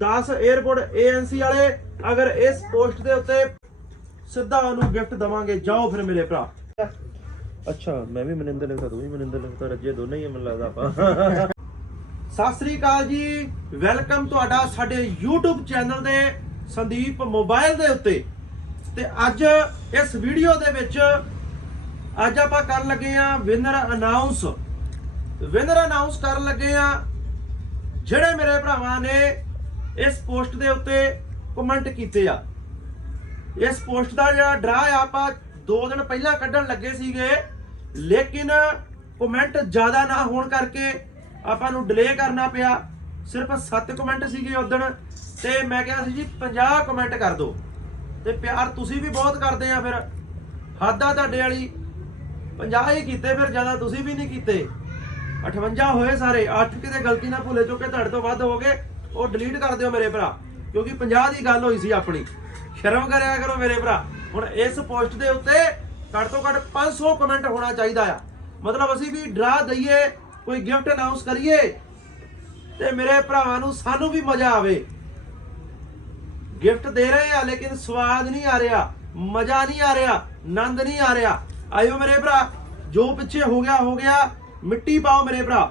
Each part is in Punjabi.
10 에어ਪੋਰਟ ਏਐਨਸੀ ਵਾਲੇ ਅਗਰ ਇਸ ਪੋਸਟ ਦੇ ਉੱਤੇ ਸਿੱਧਾ ਉਹਨੂੰ ਗਿਫਟ ਦਵਾਂਗੇ ਜਾਓ ਫਿਰ ਮੇਰੇ ਭਰਾ। ਅੱਛਾ ਮੈਂ ਵੀ ਮਨਿੰਦਰ ਲਿਖਦਾ ਤੂੰ ਵੀ ਮਨਿੰਦਰ ਲਿਖਦਾ ਰੱਜੇ ਦੋਨੇ ਹੀ ਮੈਨੂੰ ਲੱਗਦਾ ਆਪਾਂ। ਸਤਿ ਸ੍ਰੀ ਅਕਾਲ ਜੀ ਵੈਲਕਮ ਤੁਹਾਡਾ ਸਾਡੇ YouTube ਚੈਨਲ ਦੇ ਸੰਦੀਪ ਮੋਬਾਈਲ ਦੇ ਉੱਤੇ। ਤੇ ਅੱਜ ਇਸ ਵੀਡੀਓ ਦੇ ਵਿੱਚ ਅੱਜ ਆਪਾਂ ਕਰਨ ਲੱਗੇ ਆ ਵਿਨਰ ਅਨਾਉਂਸ ਵਿਨਰ ਅਨਾਉਂਸ ਕਰਨ ਲੱਗੇ ਆ ਜਿਹੜੇ ਮੇਰੇ ਭਰਾਵਾਂ ਨੇ ਇਸ ਪੋਸਟ ਦੇ ਉੱਤੇ ਕਮੈਂਟ ਕੀਤੇ ਆ। ਇਸ ਪੋਸਟ ਦਾ ਜਿਹੜਾ ਡਰਾ ਆ, ਆਪਾਂ 2 ਦਿਨ ਪਹਿਲਾਂ ਕੱਢਣ ਲੱਗੇ ਸੀਗੇ, ਲੇਕਿਨ ਕਮੈਂਟ ਜ਼ਿਆਦਾ ਨਾ ਹੋਣ ਕਰਕੇ ਆਪਾਂ ਨੂੰ ਡਿਲੇ ਕਰਨਾ ਪਿਆ। ਸਿਰਫ 7 ਕਮੈਂਟ ਸੀਗੇ ਉਦੋਂ ਤੇ ਮੈਂ ਕਿਹਾ ਸੀ ਜੀ 50 ਕਮੈਂਟ ਕਰ ਦਿਓ। ਤੇ ਪਿਆਰ ਤੁਸੀਂ ਵੀ ਬਹੁਤ ਕਰਦੇ ਆ ਫਿਰ, ਹੱਦ ਆ ਤੁਹਾਡੇ ਵਾਲੀ। 50 ਹੀ ਕੀਤੇ ਫਿਰ, ਜ਼ਿਆਦਾ ਤੁਸੀਂ ਵੀ ਨਹੀਂ ਕੀਤੇ। 58 ਹੋਏ ਸਾਰੇ 8 ਕਿਤੇ ਗਲਤੀ ਨਾਲ ਭੁੱਲੇ ਚੁੱਕੇ ਤੁਹਾਡੇ ਤੋਂ ਵੱਧ ਹੋ ਗਏ। ਉਹ ਡਿਲੀਟ ਕਰ ਦਿਓ ਮੇਰੇ ਭਰਾ, ਕਿਉਂਕਿ 50 ਦੀ ਗੱਲ ਹੋਈ ਸੀ ਆਪਣੀ। ਸ਼ਰਮ ਕਰਿਆ ਕਰੋ ਮੇਰੇ ਭਰਾ। ਹੁਣ ਇਸ ਪੋਸਟ ਦੇ ਉੱਤੇ ਘੱਟ ਤੋਂ ਘੱਟ 500 ਕਮੈਂਟ ਹੋਣਾ ਚਾਹੀਦਾ ਆ। ਮਤਲਬ ਅਸੀਂ ਵੀ ਡਰਾ ਦਈਏ, ਕੋਈ ਗਿਫਟ ਅਨਾਉਂਸ ਕਰੀਏ, ਤੇ ਮੇਰੇ ਭਰਾਵਾਂ ਨੂੰ ਸਾਨੂੰ ਵੀ ਮਜ਼ਾ ਆਵੇ। ਗਿਫਟ ਦੇ ਰਹੇ ਆ, ਲੇਕਿਨ ਸਵਾਦ ਨਹੀਂ ਆ ਰਿਹਾ, ਮਜ਼ਾ ਨਹੀਂ ਆ ਰਿਹਾ ਆਨੰਦ ਨਹੀਂ ਆ ਰਿਹਾ। ਆਇਓ ਮੇਰੇ ਭਰਾ, ਜੋ ਪਿੱਛੇ ਹੋ ਗਿਆ ਹੋ ਗਿਆ, ਮਿੱਟੀ ਪਾਓ ਮੇਰੇ ਭਰਾ।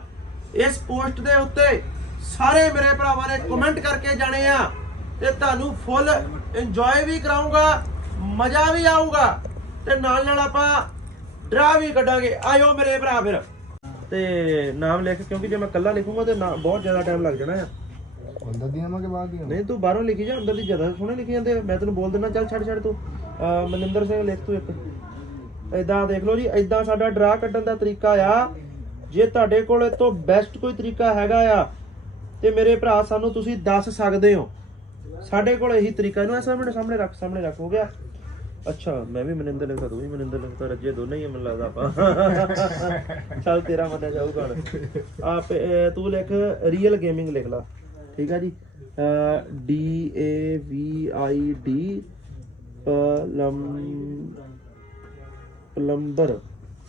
ਇਸ ਪੋਸਟ ਦੇ ਉੱਤੇ ਸਾਰੇ ਮੇਰੇ ਭਰਾਵਾਂ ਨੇ ਕਮੈਂਟ ਕਰਕੇ ਜਾਣੇ ਆ ਤੇ ਤੁਹਾਨੂੰ ਫੁੱਲ ਇੰਜੋਏ ਵੀ ਕਰਾਉਂਗਾ ਮਜ਼ਾ ਵੀ ਆਊਗਾ ਤੇ ਨਾਲ ਨਾਲ ਆਪਾਂ ਡਰਾ ਵੀ ਕੱਢਾਂਗੇ। ਆਇਓ ਮੇਰੇ ਭਰਾ ਫਿਰ। ਤੇ ਨਾਮ ਲਿਖ ਕਿਉਂਕਿ ਜੇ ਮੈਂ ਕੱਲਾ ਲਿਖੂੰਗਾ ਤੇ ਨਾ- ਬਹੁਤ ਜ਼ਿਆਦਾ ਟਾਈਮ ਲੱਗ ਜਾਣਾ ਆ। ਅੰਦਰ ਦੀਆਂ ਮਾ ਕੇ ਬਾਹਰ ਦੀਆਂ? ਨਹੀਂ ਤੂੰ ਬਾਹਰੋਂ ਲਿਖੀ ਜਾ ਅੰਦਰ ਦੀ ਜ਼ਿਆਦਾ ਸੋਹਣੇ ਲਿਖੀ ਜਾਂਦੇ ਆ। ਮੈਂ ਤੈਨੂੰ ਬੋਲ ਦਿੰਦਾ ਚੱਲ ਛੱਡ ਛੱਡ ਤੂੰ। ਅਹ ਮਨਿੰਦਰ ਸਿੰਘ ਲਿਖ ਤੂੰ ਇੱਕ। ਏਦਾਂ ਦੇਖ ਲਓ ਜੀ ਏਦਾਂ ਸਾਡਾ ਡਰਾ ਕੱਢਣ ਦਾ ਤਰੀਕਾ ਆ। ਜੇ ਤੁਹਾਡੇ ਕੋਲ ਇਹ ਤੋਂ ਬੈਸਟ ਕੋਈ ਤਰੀਕਾ ਹੈਗਾ ਆ ਤੇ ਮੇਰੇ ਭਰਾ ਸਾਨੂੰ ਤੁਸੀਂ ਦੱਸ ਸਕਦੇ ਹੋ। ਸਾਡੇ ਕੋਲ ਇਹੀ ਤਰੀਕਾ ਇਹਨੂੰ ਐਸਾ ਮੇਰੇ ਸਾਹਮਣੇ ਰੱਖ ਸਾਹਮਣੇ ਰੱਖ ਹੋ ਗਿਆ? ਅੱਛਾ ਮੈਂ ਵੀ ਮਨਿੰਦਰ ਲਿਖਦਾ ਤੂੰ ਵੀ ਮਨਿੰਦਰ ਲਿਖਦਾ ਰੱਜੇ ਦੋਨੇ ਹੀ ਮੈਨੂੰ ਲੱਗਦਾ ਆਪਾਂ। ਚੱਲ ਤੇਰਾ ਮੰਨਿਆ ਜਾਊਗਾ ਆਪ ਤੂੰ ਲਿਖ ਰੀਅਲ ਗੇਮਿੰਗ ਲਿਖ ਲਾ। ਠੀਕ ਆ ਜੀ? D A V I D plum plumber.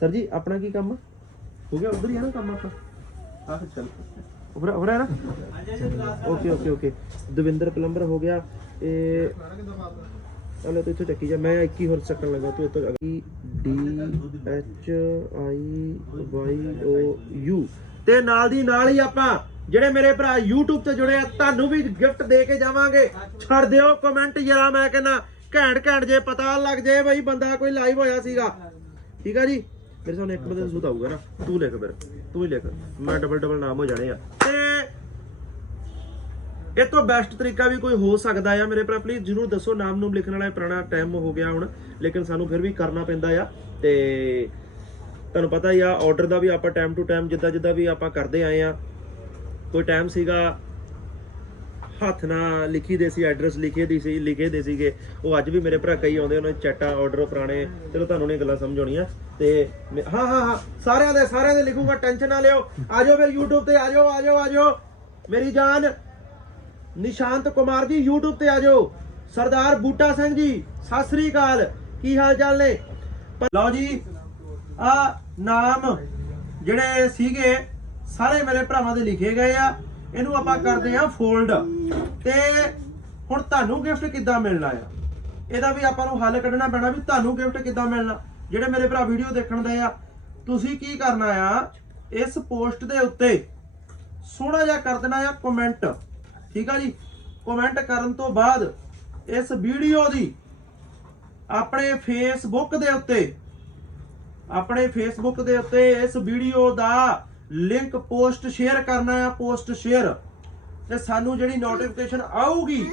Sir ji ਆਪਣਾ ਕੀ ਕੰਮ? ਹੋ ਗਿਆ ਉਧਰ ਹੀ ਆ ਨਾ ਕੰਮ ਆਪਣਾ ਆਹ ਚੱਲ। ਉਬਰ ਉਬਰ ਹੈ ਨਾ? Okay okay okay Davinder plumber ਹੋ ਗਿਆ। ਇਹ ਚਲੋ ਤੂੰ ਇੱਥੋਂ ਚੱਕੀ ਜਾ। ਮੈਂ 21 ਹੋਰ ਚੱਕਣ ਲੱਗਾ, ਤੂੰ ਇੱਥੋਂ D H I Y O U ਤੇ ਨਾਲ ਦੀ ਨਾਲ ਹੀ ਆਪਾਂ ਜਿਹੜੇ ਮੇਰੇ ਭਰਾ YouTube ਤੇ ਜੁੜੇ ਆ, ਤੁਹਾਨੂੰ ਵੀ ਗਿਫਟ ਦੇ ਕੇ ਜਾਵਾਂਗੇ। ਛੱਡ ਦਿਓ ਕਮੈਂਟ ਜਰਾ ਮੈਂ ਕਹਿੰਦਾ ਘੈਂਟ ਘੈਂਟ ਜੇ ਪਤਾ ਲੱਗ ਜੇ ਬਈ ਬੰਦਾ ਕੋਈ ਲਾਈਵ ਹੋਇਆ ਸੀਗਾ। ਠੀਕ ਆ ਜੀ? ਮੇਰੇ ਸਾਹਮਣੇ ਇੱਕ ਬੰਦੇ ਦਾ ਸੂਤ ਆਊਗਾ ਨਾ, ਤੂੰ ਲਿਖ ਫਿਰ, ਤੂੰ ਹੀ ਲਿਖ, ਮੈਂ ਡਬਲ ਡਬਲ ਨਾਮ ਹੋ ਜਾਣੇ ਆ। ਤੇ ਇਹ ਤੋਂ ਬੈਸਟ ਤਰੀਕਾ ਵੀ ਕੋਈ ਹੋ ਸਕਦਾ ਆ ਮੇਰੇ ਭਰਾ ਪਲੀਜ਼ ਜਰੂਰ ਦੱਸੋ, ਨਾਮ ਨੂੰ ਲਿਖਣ ਵਾਲਾ ਪੁਰਾਣਾ ਟਾਈਮ ਹੋ ਗਿਆ ਹੁਣ, ਲੇਕਿਨ ਸਾਨੂੰ ਫਿਰ ਵੀ ਕਰਨਾ ਪੈਂਦਾ ਆ। ਤੇ ਤੁਹਾਨੂੰ ਪਤਾ ਹੀ ਆ ਆਰਡਰ ਦਾ ਵੀ ਆਪਾਂ ਟਾਈਮ ਟੂ ਟਾਈਮ ਜਿੱਦਾਂ ਜਿੱਦਾਂ ਵੀ ਆਪਾਂ ਕਰਦੇ ਆਏ ਆ, ਕੋਈ ਟਾਈਮ ਸੀਗਾ ਹੱਥ ਨਾਲ ਲਿਖੀ ਦੇ ਸੀ ਐਡਰੈਸ ਲਿਖੇ ਦੀ ਸੀ ਲਿਖੇ ਦੇ ਸੀਗੇ। ਉਹ ਅੱਜ ਵੀ ਮੇਰੇ ਭਰਾ ਕਈ ਆਉਂਦੇ, ਉਹਨਾਂ ਦੇ ਚੈਟਾਂ ਆਰਡਰ ਪੁਰਾਣੇ, ਚਲੋ ਤੁਹਾਨੂੰ ਨਹੀਂ ਗੱਲਾਂ ਸਮਝ ਆਉਣੀਆਂ ਤੇ ਮੈਂ- ਹਾਂ ਹਾਂ ਹਾਂ, ਸਾਰਿਆਂ ਦੇ ਸਾਰਿਆਂ ਦੇ ਲਿਖੂਗਾ, ਟੈਨਸ਼ਨ ਨਾ ਲਿਓ। ਆਜੋ ਫਿਰ YouTube ਤੇ ਆਜੋ ਆਜੋ ਆਜੋ ਮੇਰੀ ਜਾਨ, ਨਿਸ਼ਾਂਤ ਕੁਮਾਰ ਜੀ, YouTube ਤੇ ਆਜੋ ਸਰਦਾਰ ਬੂਟਾ ਸਿੰਘ ਜੀ, ਸਤਿ ਸ੍ਰੀ ਅਕਾਲ। ਕੀ ਹਾਲ ਚਾਲ ਨੇ? ਪ- ਲਓ ਜੀ, ਆ ਨਾਮ ਜਿਹੜੇ ਸੀਗੇ, ਸਾਰੇ ਮੇਰੇ ਭਰਾਵਾਂ ਦੇ ਲਿਖੇ ਗਏ ਆ। ਇਹਨੂੰ ਆਪਾਂ ਕਰਦੇ ਆ ਫੋਲਡ ਤੇ ਹੁਣ ਤੁਹਾਨੂੰ ਗਿਫਟ ਕਿੱਦਾਂ ਮਿਲਣਾ ਆ? ਇਹਦਾ ਵੀ ਆਪਾਂ ਨੂੰ ਹੱਲ ਕੱਢਣਾ ਪੈਣਾ ਵੀ ਤੁਹਾਨੂੰ ਗਿਫਟ ਕਿੱਦਾਂ ਮਿਲਣਾ। ਜਿਹੜੇ ਮੇਰੇ ਭਰਾ ਵੀਡੀਓ ਦੇਖਣ ਦੇ ਆ, ਤੁਸੀਂ ਕੀ ਕਰਨਾ ਆ? ਇਸ ਪੋਸਟ ਦੇ ਉੱਤੇ ਸੋਹਣਾ ਜਿਹਾ ਕਰ ਦੇਣਾ ਆ ਕਮੈਂਟ ਠੀਕ ਆ ਜੀ? ਕਮੈਂਟ ਕਰਨ ਤੋਂ ਬਾਅਦ ਇਸ ਵੀਡੀਓ ਦੀ ਆਪਣੇ ਫੇਸਬੁੱਕ ਦੇ ਉੱਤੇ, ਆਪਣੇ ਫੇਸਬੁੱਕ ਦੇ ਉੱਤੇ ਇਸ ਵੀਡੀਓ ਦਾ ਲਿੰਕ ਪੋਸਟ ਸ਼ੇਅਰ ਕਰਨਾ ਆ ਪੋਸਟ ਸ਼ੇਅਰ ਤੇ ਸਾਨੂੰ ਜਿਹੜੀ ਨੋਟੀਫਿਕੇਸ਼ਨ ਆਊਗੀ,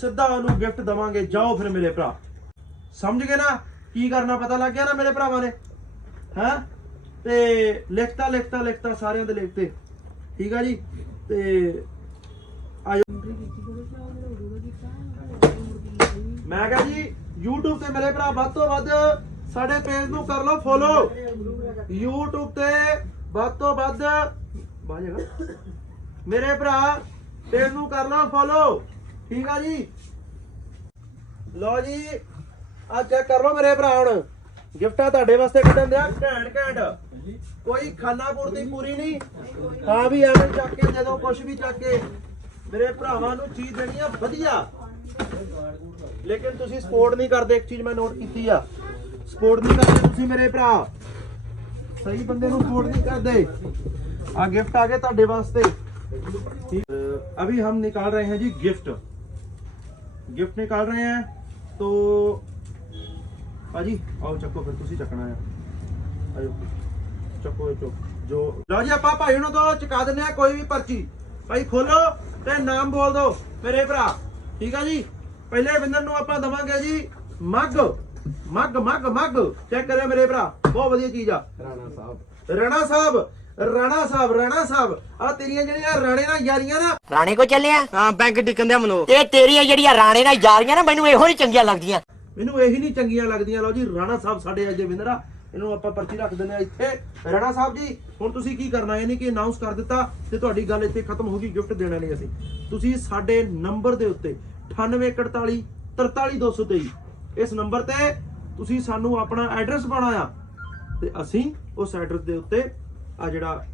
ਸਿੱਧਾ ਉਹਨੂੰ ਗਿਫਟ ਦਵਾਂਗੇ। ਜਾਓ ਫਿਰ ਮੇਰੇ ਭਰਾ। ਸਮਝ ਗਏ ਨਾ? ਕੀ ਕਰਨਾ ਪਤਾ ਲੱਗ ਗਿਆ ਨਾ ਮੇਰੇ ਭਰਾਵਾਂ ਨੇ? ਹਾਂ? ਤੇ ਲਿਖਤਾ ਲਿਖਤਾ ਲਿਖਤਾ ਸਾਰਿਆਂ ਦੇ ਲਿਖਤੇ। ਠੀਕ ਆ ਜੀ? ਤੇ ਮੈਂ ਕਹਾਂ ਜੀ, YouTube ਤੇ ਮੇਰੇ ਭਰਾ ਵੱਧ ਤੋਂ ਵੱਧ ਸਾਡੇ ਪੇਜ ਨੂੰ ਕਰ ਲਓ ਫੋਲੋ YouTube ਤੇ ਵੱਧ ਤੋਂ ਵੱਧ ਬਾਜੇਗਾ ਮੇਰੇ ਭਰਾ ਪੇਜ ਨੂੰ ਕਰ ਫੋਲੋ ਠੀਕ ਆ ਜੀ? ਲਓ ਜੀ ਆ ਚੈੱਕ ਕਰ ਲਓ ਮੇਰੇ ਭਰਾ ਹੁਣ। ਗਿਫਟਾਂ ਤੁਹਾਡੇ ਵਾਸਤੇ ਕੱਢਣ ਦਿਆ। ਘੈਂਟ ਘੈਂਟ। ਕੋਈ ਖਾਨਾ ਪੂਰਤੀ ਪੂਰੀ ਨਹੀਂ। ਹਾਂ ਵੀ ਐਵੇਂ ਚੱਕ ਕੇ, ਜਦੋਂ ਕੁਝ ਵੀ ਚੱਕ ਕੇ। ਮੇਰੇ ਭਰਾਵਾਂ ਨੂੰ ਚੀਜ਼ ਦੇਣੀ ਆ, ਵਧੀਆ। ਲੇਕਿਨ ਤੁਸੀਂ ਸਪੋਰਟ ਨਹੀਂ ਕਰਦੇ, ਇੱਕ ਚੀਜ਼ ਮੈਂ ਨੋਟ ਕੀਤੀ ਆ। ਸਪੋਰਟ ਨਹੀਂ ਕਰਦੇ ਤੁਸੀਂ ਮੇਰੇ ਭਰਾ। ਸਹੀ ਬੰਦੇ ਨੂੰ ਸਪੋਰਟ ਨਹੀਂ ਕਰਦੇ। ਆ गिफ्ट ਆ ਗਏ ਤੁਹਾਡੇ ਵਾਸਤੇ। अभी हम निकाल रहे हैं जी गिफ्ट गिफ्ट निकाल रहे हैं तो ਭਾਜੀ, ਆਓ ਚੱਕੋ ਫਿਰ, ਤੁਸੀਂ ਚੱਕਣਾ ਆ। ਆਜੋ। ਚੱਕੋ ਇਹ ਜੋ ਲਓ ਜੀ, ਆਪਾਂ ਭਾਈ ਨੂੰ ਤੋਂ ਚੁਕਾ ਦਿੰਦੇ ਆ ਕੋਈ ਵੀ ਪਰਚੀ। ਭਾਈ ਖੋਲੋ ਤੇ ਨਾਮ ਬੋਲ ਦੋ ਮੇਰੇ ਭਰਾ। ਠੀਕ ਆ ਜੀ? ਪਹਿਲੇ ਵਿੰਦਰ ਨੂੰ ਆਪਾਂ ਦਵਾਂਗੇ ਜੀ, mug. Mug mug mug. Check ਕਰਿਓ ਮੇਰੇ ਭਰਾ ਬਹੁਤ ਵਧੀਆ ਚੀਜ਼ ਆ। ਰਾਣਾ ਸਾਹਿਬ। ਰਾਣਾ ਸਾਹਿਬ ਰਾਣਾ ਸਾਹਿਬ ਰਾਣਾ ਸਾਹਿਬ। ਆ ਤੇਰੀਆਂ ਜਿਹੜੀਆਂ ਰਾਣੇ ਨਾਲ ਯਾਰੀਆਂ ਨਾ। ਰਾਣੇ ਕੋ ਚੱਲਿਆ? ਹਾਂ ਬੈਂਕ ਟਿਕਣ ਦੇ ਮਨੋ ਤੇ ਤੇਰੀਆਂ ਜਿਹੜੀਆਂ ਰਾਣੇ ਨਾਲ ਯਾਰੀਆਂ ਨਾ ਮੈਨੂੰ ਇਹੋ ਨਹੀਂ ਚੰਗੀਆਂ ਲੱਗਦੀਆਂ। ਮੈਨੂੰ ਇਹੀ ਨਹੀਂ ਚੰਗੀਆਂ ਲੱਗਦੀਆਂ। ਲਓ ਜੀ ਰਾਣਾ ਸਾਹਿਬ ਸਾਡੇ ਅੱਜ ਆ ਇਹਨੂੰ ਆਪਾਂ ਪਰਚੀ ਰੱਖ ਦਿੰਦੇ ਆ ਇੱਥੇ। ਰਾਣਾ ਸਾਹਿਬ ਜੀ ਹੁਣ ਤੁਸੀਂ ਕੀ ਕਰਨਾ? ਨਹੀਂ ਕਿ ਅਨਾਉਂਸ ਕਰ ਦਿੱਤਾ ਤੇ ਤੁਹਾਡੀ ਗੱਲ ਇੱਥੇ ਖਤਮ ਹੋ ਗਈ ਗਿਫਟ ਦੇਣਾ ਨਹੀਂ ਅਸੀਂ। ਤੁਸੀਂ ਸਾਡੇ ਨੰਬਰ ਦੇ ਉੱਤੇ 9841 43223 ਇਸ ਨੰਬਰ ਤੇ ਤੁਸੀਂ ਸਾਨੂੰ ਆਪਣਾ ਐਡਰੈਸ ਪਾਉਣਾ ਆ। ਤੇ ਅਸੀਂ ਉਸ ਐਡਰੈਸ ਦੇ ਉੱਤੇ ਆ ਜਿਹੜਾ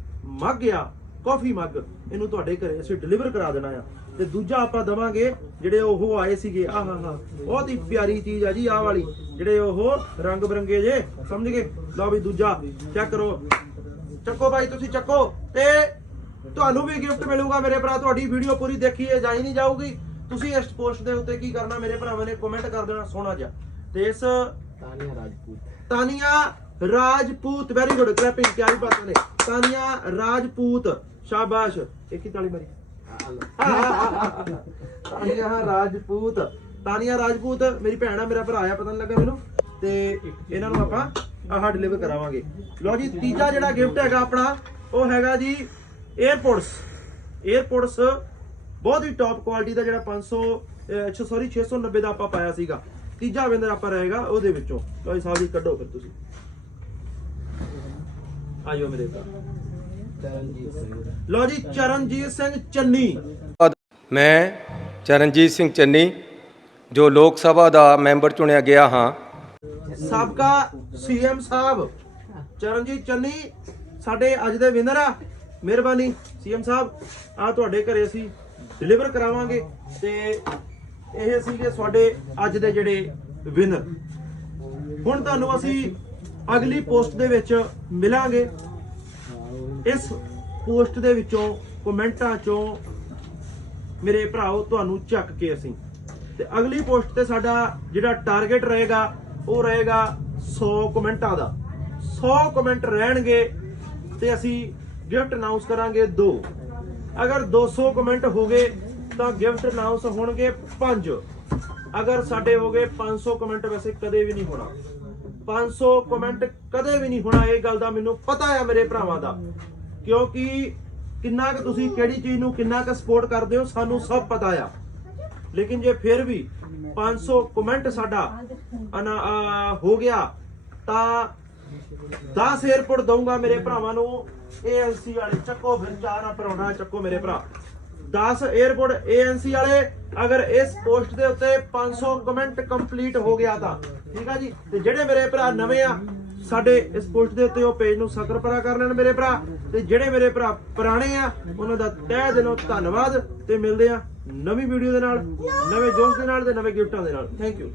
ਮੱਗ ਆ ਕਾਫੀ ਮੱਗ, ਇਹਨੂੰ ਤੁਹਾਡੇ ਘਰੇ ਅਸੀਂ ਡਿਲੀਵਰ ਕਰਾ ਦੇਣਾ ਆ। ਤੇ ਦੂਜਾ ਆਪਾਂ ਦਵਾਂਗੇ ਜਿਹੜੇ ਉਹ ਆਏ ਸੀਗੇ, ਆਹ ਆਹ ਬਹੁਤ ਹੀ ਪਿਆਰੀ ਚੀਜ਼ ਆ ਜੀ, ਆਹ ਵਾਲੀ। ਜਿਹੜੇ ਉਹ ਰੰਗ ਬਰੰਗੇ ਜੇ, ਸਮਝ ਗਏ? ਲਓ ਵੀ ਦੂਜਾ ਚੈੱਕ ਕਰੋ। ਚੱਕੋ ਭਾਈ ਤੁਸੀਂ ਚੱਕੋ। ਤੇ ਤੁਹਾਨੂੰ ਵੀ ਗਿਫਟ ਮਿਲੂਗਾ ਮੇਰੇ ਭਰਾ, ਤੁਹਾਡੀ ਵੀਡੀਓ ਪੂਰੀ ਦੇਖੀਏ ਜਾਈ ਨਹੀਂ ਜਾਊਗੀ। ਤੁਸੀਂ ਇਸ ਪੋਸਟ ਦੇ ਉੱਤੇ ਕੀ ਕਰਨਾ? ਮੇਰੇ ਭਰਾਵਾਂ ਨੇ ਕਮੈਂਟ ਕਰ ਦੇਣਾ ਸੋਹਣਾ ਜਿਹਾ। ਤੇ ਇਸ Tania Rajput. Tania Rajput very good clapping ਕਿਆਰੀ ਬਾਤ ਨੇ। ਤਾਨੀਆ ਰਾਜਪੂਤ ਸ਼ਾਬਾਸ਼। 41 ਮਾਰੀ? ਤਾਨੀਆ ਰਾਜਪੂਤ। ਤਾਨੀਆ ਰਾਜਪੂਤ ਮੇਰੀ ਭੈਣ ਆ ਮੇਰਾ ਭਰਾ ਆ ਪਤਾ ਨਹੀਂ ਲੱਗਾ ਮੈਨੂੰ। ਤੇ ਇਹਨਾਂ ਨੂੰ ਆਪਾਂ ਆਹ ਡਿਲੀਵਰ ਕਰਾਵਾਂਗੇ। ਲਓ ਜੀ ਤੀਜਾ ਜਿਹੜਾ ਗਿਫਟ ਹੈਗਾ ਆਪਣਾ ਉਹ ਹੈਗਾ ਜੀ 에어ਪੋਰਟਸ 에어ਪੋਰਟਸ ਬਹੁਤ ਹੀ ਟੌਪ ਕੁਆਲਿਟੀ ਦਾ ਜਿਹੜਾ 500 ਅਹ, ਅੱਛਾ ਸੌਰੀ 690 ਦਾ ਆਪਾਂ ਪਾਇਆ ਸੀਗਾ। ਤੀਜਾ ਵਿੰਦਰ ਆਪਾਂ ਰਹੇਗਾ ਉਹਦੇ ਵਿੱਚੋਂ। ਜੀ ਸਾਹਿਬ ਜੀ ਕੱਢੋ ਫਿਰ ਤੁਸੀਂ। ਆਇਓ ਮੇਰੇ ਸਿੰਘ ਲਓ ਜੀ ਚਰਨਜੀਤ ਸਿੰਘ ਚੰਨੀ। ਮੈਂ ਚਰਨਜੀਤ ਸਿੰਘ ਚੰਨੀ ਜੋ ਲੋਕ ਸਭਾ ਦਾ ਮੈਂਬਰ ਚੁਣਿਆ ਗਿਆ ਹਾਂ। ਸਾਬਕਾ ਸੀਐਮ ਸਾਹਿਬ ਚਰਨਜੀਤ ਚੰਨੀ ਸਾਡੇ ਅੱਜ ਦੇ ਵਿਨਰ ਆ। ਮਿਹਰਬਾਨੀ ਸੀਐਮ ਸਾਹਿਬ। ਆ ਤੁਹਾਡੇ ਘਰੇ ਅਸੀਂ ਡਿਲੀਵਰ ਕਰਾਵਾਂਗੇ ਤੇ ਇਹ ਸੀਗੇ ਤੁਹਾਡੇ ਅੱਜ ਦੇ ਜਿਹੜੇ ਵਿਨਰ ਹੁਣ ਤੁਹਾਨੂੰ ਅਸੀਂ ਅਗਲੀ ਪੋਸਟ ਦੇ ਵਿੱਚ ਮਿਲਾਂਗੇ। ਇਸ ਪੋਸਟ ਦੇ ਵਿੱਚੋਂ, ਕਮੈਂਟਾਂ ਚੋਂ ਮੇਰੇ ਭਰਾਓ, ਤੁਹਾਨੂੰ ਚੱਕ ਕੇ ਅਸੀਂ। ਤੇ ਅਗਲੀ ਪੋਸਟ ਤੇ ਸਾਡਾ ਜਿਹੜਾ ਟਾਰਗੇਟ ਰਹੇਗਾ, ਉਹ ਰਹੇਗਾ 100 ਕਮੈਂਟਾਂ ਦਾ। 100 ਕਮੈਂਟ ਰਹਿਣਗੇ ਤੇ ਅਸੀਂ ਗਿਫਟ ਅਨਾਉਂਸ ਕਰਾਂਗੇ ਦੋ। ਅਗਰ 200 ਕਮੈਂਟ ਹੋ ਗਏ, ਤਾਂ ਗਿਫਟ ਅਨਾਉਂਸ ਹੋਣਗੇ 5 ਅਗਰ ਸਾਡੇ ਹੋ ਗਏ 500 ਕਮੈਂਟ, ਵੈਸੇ ਕਦੇ ਵੀ ਨਹੀਂ ਹੋਣਾ। 500 ਕਮੈਂਟ ਕਦੇ ਵੀ ਨਹੀਂ ਹੋਣਾ, ਇਹ ਗੱਲ ਦਾ ਮੈਨੂੰ ਪਤਾ ਆ ਮੇਰੇ ਭਰਾਵਾਂ ਦਾ। ਕਿਉਂਕਿ ਕਿੰਨਾ ਕੁ ਤੁਸੀਂ ਕਿਹੜੀ ਚੀਜ਼ ਨੂੰ ਕਿੰਨਾ ਕੁ ਸਪੋਰਟ ਕਰਦੇ ਹੋ, ਸਾਨੂੰ ਸਭ ਪਤਾ ਆ। ਲੇਕਿਨ ਜੇ ਫਿਰ ਵੀ 500 ਕਮੈਂਟ ਸਾਡਾ ਹੋ ਗਿਆ, ਤਾਂ 10 에어ਪੋਰਟ ਦਊਂਗਾ ਮੇਰੇ ਭਰਾਵਾਂ ਨੂੰ। ਏਐਨਸੀ ਵਾਲੇ, ਚੱਕੋ ਫਿਰ ਚਾਰ ਪਰੌਣਾ ਚੱਕੋ ਮੇਰੇ ਭਰਾ। 10 에어ਪੋਰਟ ਏਐਨਸੀ ਵਾਲੇ, ਅਗਰ ਇਸ ਪੋਸਟ ਦੇ ਉੱਤੇ 500 ਕਮੈਂਟ ਕੰਪਲੀਟ ਹੋ ਗਿਆ ਤਾਂ। ਠੀਕ ਆ ਜੀ? ਤੇ ਜਿਹੜੇ ਮੇਰੇ ਭਰਾ ਨਵੇਂ ਆ, ਸਾਡੇ ਇਸ ਪੋਸਟ ਦੇ ਉੱਤੇ ਉਹ ਪੇਜ ਨੂੰ ਸਕਰਪਰਾ ਕਰ ਲੈਣ ਮੇਰੇ ਭਰਾ। ਤੇ ਜਿਹੜੇ ਮੇਰੇ ਭਰਾ ਪੁਰਾਣੇ ਆ, ਉਹਨਾਂ ਦਾ ਤਹਿ ਦਿਲੋਂ ਧੰਨਵਾਦ। ਤੇ ਮਿਲਦੇ ਆ ਨਵੀਂ ਵੀਡੀਓ ਦੇ ਨਾਲ, ਨਵੇਂ ਜੋਸ਼ ਦੇ ਨਾਲ ਤੇ ਨਵੇਂ ਗਿਫਟਾਂ ਦੇ ਨਾਲ। Thank you